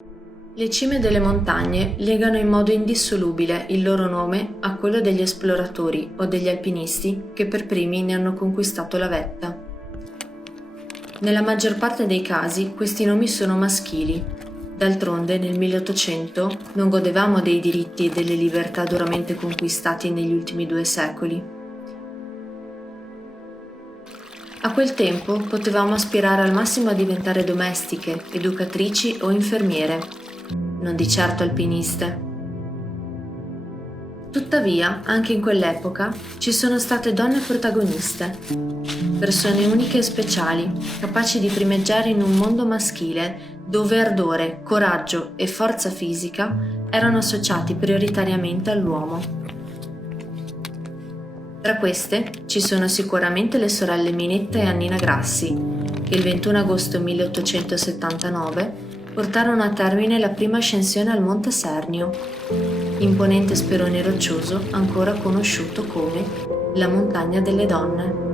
Le cime delle montagne legano in modo indissolubile il loro nome a quello degli esploratori o degli alpinisti che per primi ne hanno conquistato la vetta. Nella maggior parte dei casi questi nomi sono maschili. D'altronde nel 1800 non godevamo dei diritti e delle libertà duramente conquistati negli ultimi 2 secoli. A quel tempo potevamo aspirare al massimo a diventare domestiche, educatrici o infermiere, non di certo alpiniste. Tuttavia, anche in quell'epoca ci sono state donne protagoniste, persone uniche e speciali, capaci di primeggiare in un mondo maschile dove ardore, coraggio e forza fisica erano associati prioritariamente all'uomo. Tra queste ci sono sicuramente le sorelle Minetta e Annina Grassi, che il 21 agosto 1879 portarono a termine la prima ascensione al Monte Sernio, imponente sperone roccioso ancora conosciuto come la Montagna delle Donne.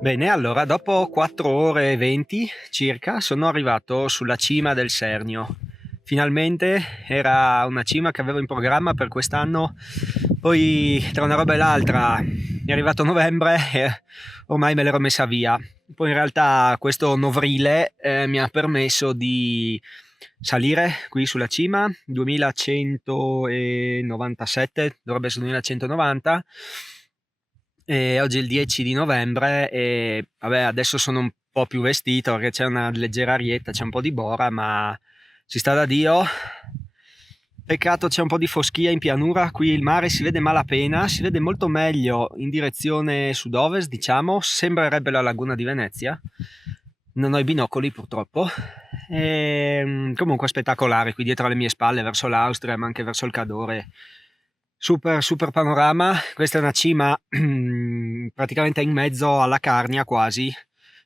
Bene, allora dopo 4 ore e 20 circa sono arrivato sulla cima del Sernio. Finalmente era una cima che avevo in programma per quest'anno, poi tra una roba e l'altra è arrivato novembre e ormai me l'ero messa via. Poi in realtà questo novrile mi ha permesso di salire qui sulla cima, 2197, dovrebbe essere 2190. E oggi è il 10 di novembre e vabbè, adesso sono un po' più vestito perché c'è una leggera arietta, c'è un po' di bora, ma si sta da Dio. Peccato c'è un po' di foschia in pianura, qui il mare si vede malapena, si vede molto meglio in direzione sud-ovest, diciamo, sembrerebbe la laguna di Venezia. Non ho i binocoli purtroppo. Comunque spettacolare qui dietro alle mie spalle verso l'Austria ma anche verso il Cadore. Super super panorama. Questa è una cima praticamente in mezzo alla Carnia quasi.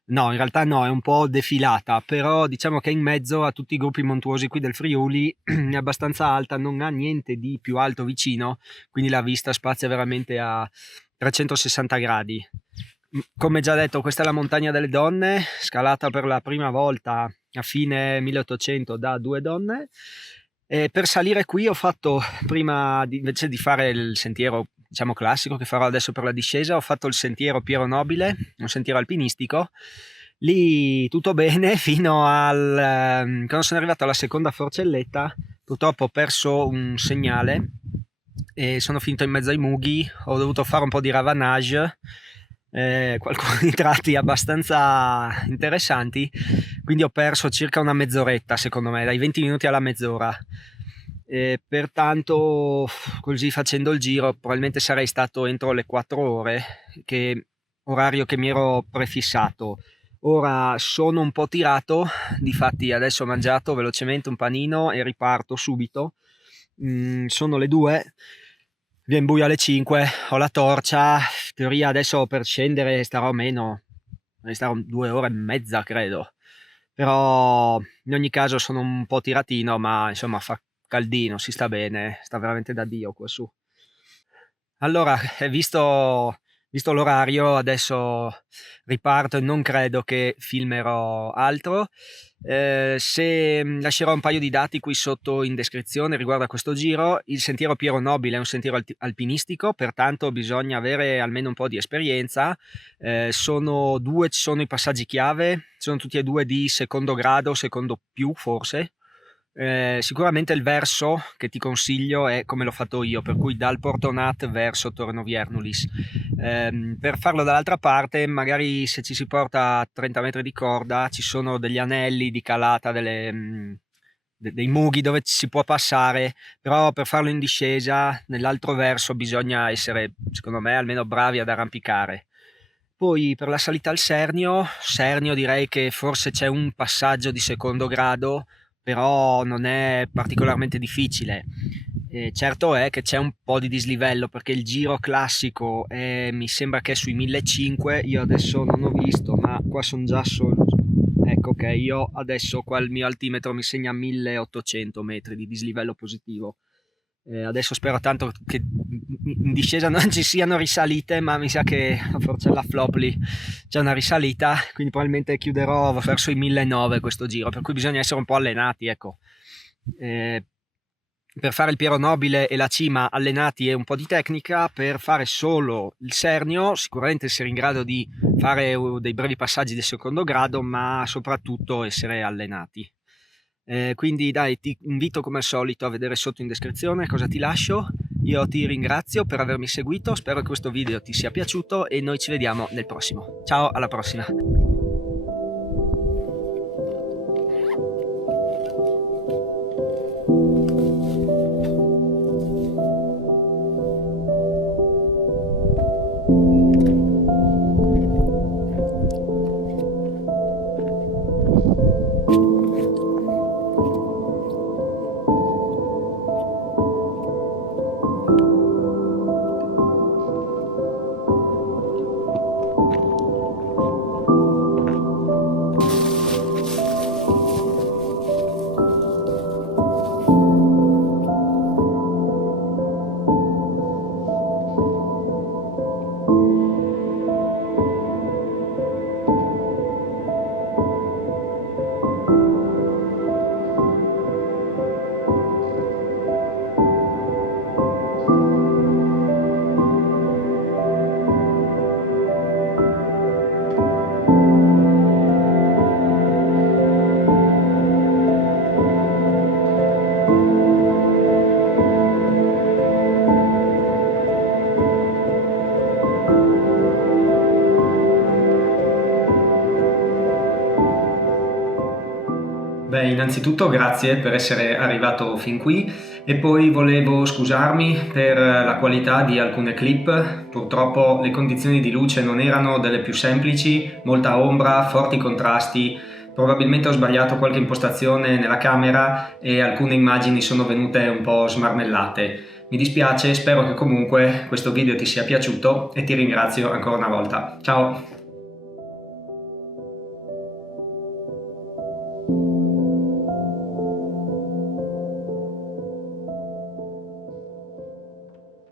No, in realtà no, è un po' defilata, però diciamo che è in mezzo a tutti i gruppi montuosi qui del Friuli, è abbastanza alta, non ha niente di più alto vicino, quindi la vista spazia veramente a 360 gradi. Come già detto, questa è la Montagna delle Donne, scalata per la prima volta a fine 1800 da 2 donne. E per salire qui ho fatto, invece di fare il sentiero diciamo classico che farò adesso per la discesa, ho fatto il sentiero Piero Nobile, un sentiero alpinistico. Lì tutto bene fino quando sono arrivato alla seconda forcelletta, purtroppo ho perso un segnale e sono finito in mezzo ai mughi, ho dovuto fare un po' di ravanage, alcuni tratti abbastanza interessanti, quindi ho perso circa una mezz'oretta secondo me, dai 20 minuti alla mezz'ora. Pertanto così facendo il giro probabilmente sarei stato entro le 4 ore, orario che mi ero prefissato. Ora sono un po' tirato, difatti adesso ho mangiato velocemente un panino e riparto subito. Sono le 2, viene buio alle 5, ho la torcia, in teoria adesso per scendere starò meno, starò 2 ore e mezza credo, però in ogni caso sono un po' tiratino, ma insomma fa caldino, si sta bene, sta veramente da Dio qua su. Allora, visto l'orario, adesso riparto e non credo che filmerò altro. Se lascerò un paio di dati qui sotto in descrizione riguardo a questo giro. Il sentiero Piero Nobile è un sentiero alpinistico, pertanto bisogna avere almeno un po' di esperienza. Sono i passaggi chiave, sono tutti e due di secondo grado, secondo più forse. Sicuramente il verso che ti consiglio è come l'ho fatto io, per cui dal Porto Nat verso Torno Viernulis. Per farlo dall'altra parte, magari se ci si porta 30 metri di corda, ci sono degli anelli di calata, dei mughi dove si può passare, però per farlo in discesa nell'altro verso bisogna essere, secondo me, almeno bravi ad arrampicare. Poi per la salita al Sernio direi che forse c'è un passaggio di secondo grado, però non è particolarmente difficile. Certo è che c'è un po' di dislivello perché il giro classico mi sembra che è sui 1500, io adesso non ho visto, ma qua sono già ecco che io adesso qua il mio altimetro mi segna 1800 metri di dislivello positivo. Adesso spero tanto che in discesa non ci siano risalite, ma mi sa che a Forcella Flopli c'è una risalita, quindi probabilmente chiuderò verso i 1900 questo giro, per cui bisogna essere un po' allenati, ecco. Per fare il Piero Nobile e la cima allenati e un po' di tecnica, per fare solo il Sernio sicuramente essere in grado di fare dei brevi passaggi di secondo grado, ma soprattutto essere allenati. Quindi dai, ti invito come al solito a vedere sotto in descrizione cosa ti lascio. Io ti ringrazio per avermi seguito, spero che questo video ti sia piaciuto e noi ci vediamo nel prossimo. Ciao, alla prossima! Beh, innanzitutto grazie per essere arrivato fin qui e poi volevo scusarmi per la qualità di alcune clip. Purtroppo le condizioni di luce non erano delle più semplici, molta ombra, forti contrasti. Probabilmente ho sbagliato qualche impostazione nella camera e alcune immagini sono venute un po' smarmellate. Mi dispiace, spero che comunque questo video ti sia piaciuto e ti ringrazio ancora una volta. Ciao!